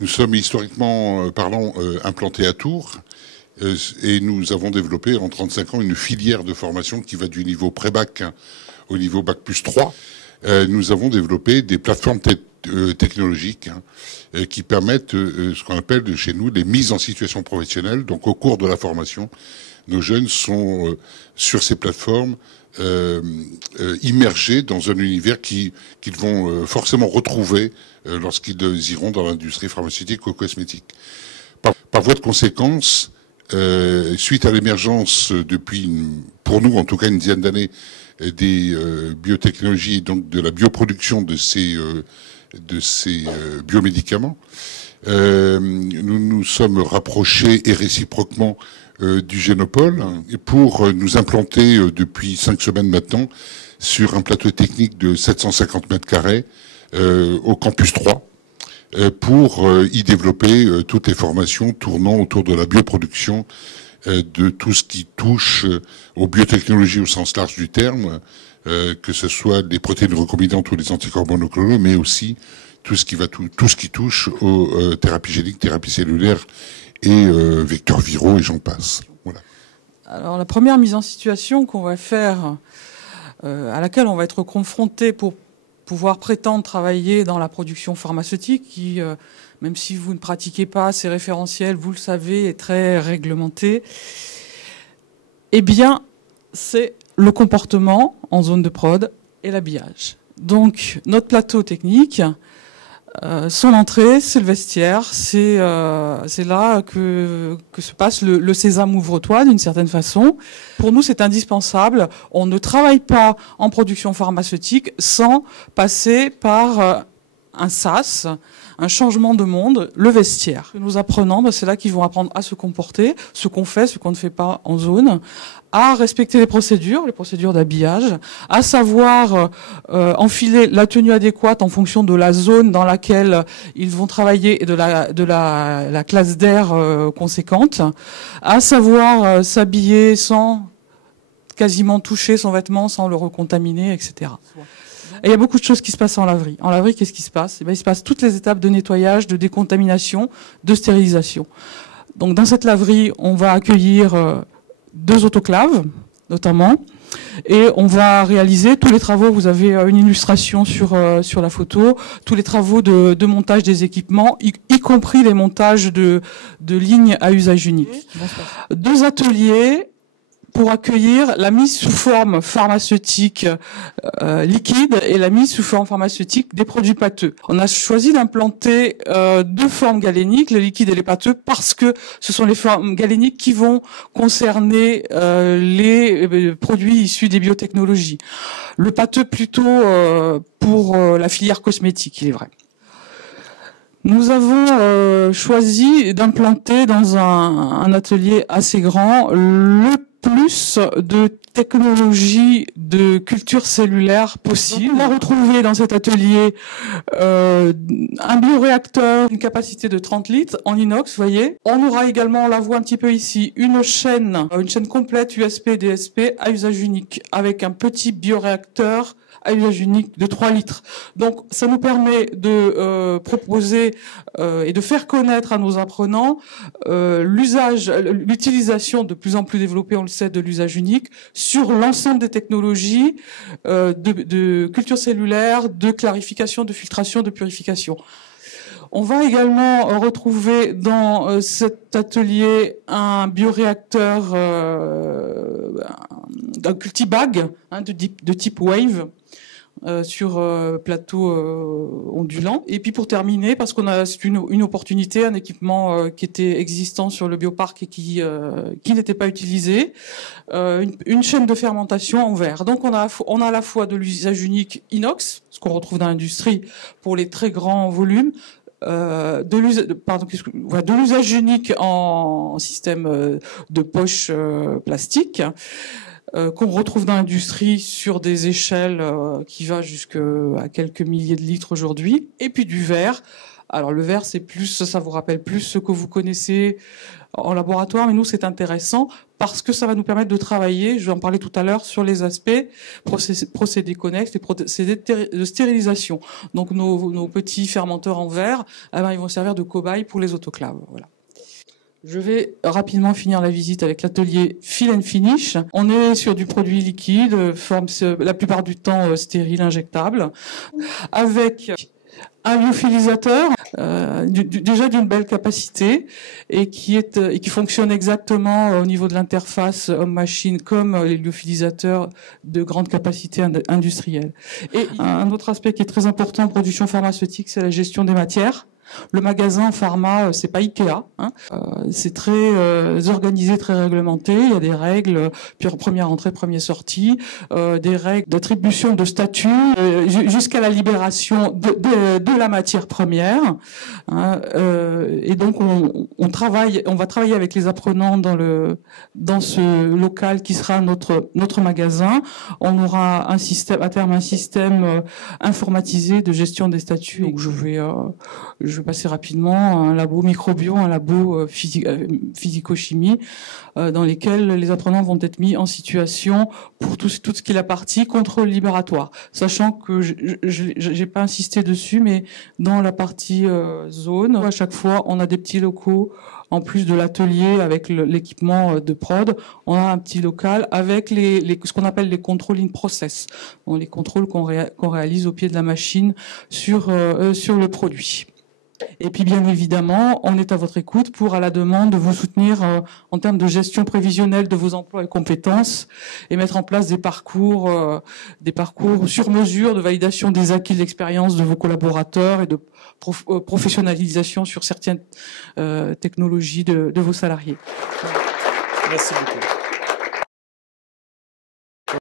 Nous sommes historiquement parlant implantés à Tours et nous avons développé en 35 ans une filière de formation qui va du niveau pré-bac au niveau bac+3. Nous avons développé des plateformes technologiques qui permettent ce qu'on appelle chez nous des mises en situation professionnelle. Donc au cours de la formation, nos jeunes sont sur ces plateformes immergés dans un univers qu'ils vont forcément retrouver lorsqu'ils iront dans l'industrie pharmaceutique ou cosmétique. Par voie de conséquence, suite à l'émergence depuis, pour nous en tout cas, une dizaine d'années, des biotechnologies, donc de la bioproduction de ces biomédicaments, nous nous sommes rapprochés et réciproquement du Génopole pour nous implanter depuis 5 semaines maintenant sur un plateau technique de 750 mètres carrés au campus 3 pour y développer toutes les formations tournant autour de la bioproduction de tout ce qui touche aux biotechnologies au sens large du terme, que ce soit des protéines recombinantes ou des anticorps monoclonaux, mais aussi tout ce qui touche aux thérapies géniques, thérapies cellulaires et vecteurs viraux et j'en passe. Voilà. Alors la première mise en situation qu'on va faire, à laquelle on va être confronté pour pouvoir prétendre travailler dans la production pharmaceutique, qui, même si vous ne pratiquez pas ces référentiels, vous le savez, est très réglementé, eh bien, c'est le comportement en zone de prod et l'habillage. Donc, notre plateau technique, son entrée, c'est le vestiaire, c'est là que se passe le sésame ouvre-toi d'une certaine façon. Pour nous, c'est indispensable. On ne travaille pas en production pharmaceutique sans passer par un sas, un changement de monde, le vestiaire. Nos apprenants, c'est là qu'ils vont apprendre à se comporter, ce qu'on fait, ce qu'on ne fait pas en zone, à respecter les procédures d'habillage, à savoir enfiler la tenue adéquate en fonction de la zone dans laquelle ils vont travailler et de la classe d'air conséquente, à savoir s'habiller sans quasiment toucher son vêtement, sans le recontaminer, etc. Et il y a beaucoup de choses qui se passent en laverie. En laverie, qu'est-ce qui se passe ? Il se passe toutes les étapes de nettoyage, de décontamination, de stérilisation. Donc dans cette laverie, on va accueillir 2 autoclaves, notamment, et on va réaliser tous les travaux. Vous avez une illustration sur la photo, tous les travaux de montage des équipements, y compris les montages de lignes à usage unique. 2 ateliers pour accueillir la mise sous forme pharmaceutique liquide et la mise sous forme pharmaceutique des produits pâteux. On a choisi d'implanter 2 formes galéniques, le liquide et les pâteux, parce que ce sont les formes galéniques qui vont concerner les produits issus des biotechnologies. Le pâteux plutôt pour la filière cosmétique, il est vrai. Nous avons choisi d'implanter dans un atelier assez grand le plus de technologie de culture cellulaire possible. On va retrouver dans cet atelier un bioréacteur d'une capacité de 30 litres en inox, vous voyez. On aura également, on la voit un petit peu ici, une chaîne complète USB-DSP à usage unique avec un petit bioréacteur à usage unique de 3 litres. Donc, ça nous permet de proposer et de faire connaître à nos apprenants l'utilisation de plus en plus développée, on le sait, de l'usage unique sur l'ensemble des technologies de culture cellulaire, de clarification, de filtration, de purification. On va également retrouver dans cet atelier un bioréacteur, un cultibag de type Wave, sur plateau ondulant. Et puis pour terminer, parce qu'on a une opportunité, un équipement qui était existant sur le bioparc et qui n'était pas utilisé, une chaîne de fermentation en verre. Donc on a à la fois de l'usage unique inox, ce qu'on retrouve dans l'industrie pour les très grands volumes, de l'usage unique en système de poche plastique, qu'on retrouve dans l'industrie sur des échelles qui va jusqu'à quelques milliers de litres aujourd'hui, et puis du verre. Alors le verre, c'est plus, ça vous rappelle plus ce que vous connaissez en laboratoire, mais nous c'est intéressant parce que ça va nous permettre de travailler, je vais en parler tout à l'heure, sur les aspects procédés connexes, les procédés de stérilisation. Donc nos petits fermenteurs en verre, eh ben, ils vont servir de cobayes pour les autoclaves. Voilà. Je vais rapidement finir la visite avec l'atelier Fill and Finish. On est sur du produit liquide, forme la plupart du temps stérile, injectable, avec un lyophilisateur déjà d'une belle capacité et qui fonctionne exactement au niveau de l'interface homme-machine comme les lyophilisateurs de grande capacité industrielle. Et un autre aspect qui est très important en production pharmaceutique, c'est la gestion des matières. Le magasin pharma, c'est pas Ikea, hein. C'est très organisé, très réglementé. Il y a des règles, première entrée, première sortie, des règles d'attribution de statut jusqu'à la libération de la matière première. Hein. Et donc on va travailler avec les apprenants dans ce local qui sera notre magasin. On aura à terme un système informatisé de gestion des statuts. Donc je vais passer rapidement un labo microbio, un labo physico-chimie, dans lesquels les apprenants vont être mis en situation pour tout ce qui est la partie contrôle libératoire. Sachant que j'ai pas insisté dessus, mais dans la partie zone, à chaque fois, on a des petits locaux. En plus de l'atelier avec l'équipement de prod, on a un petit local avec ce qu'on appelle les contrôles in process, donc les contrôles qu'on réalise au pied de la machine sur le produit. Et puis bien évidemment, on est à votre écoute pour, à la demande, de vous soutenir en termes de gestion prévisionnelle de vos emplois et compétences et mettre en place des parcours sur mesure de validation des acquis de l'expérience de vos collaborateurs et de professionnalisation sur certaines technologies de vos salariés. Merci beaucoup.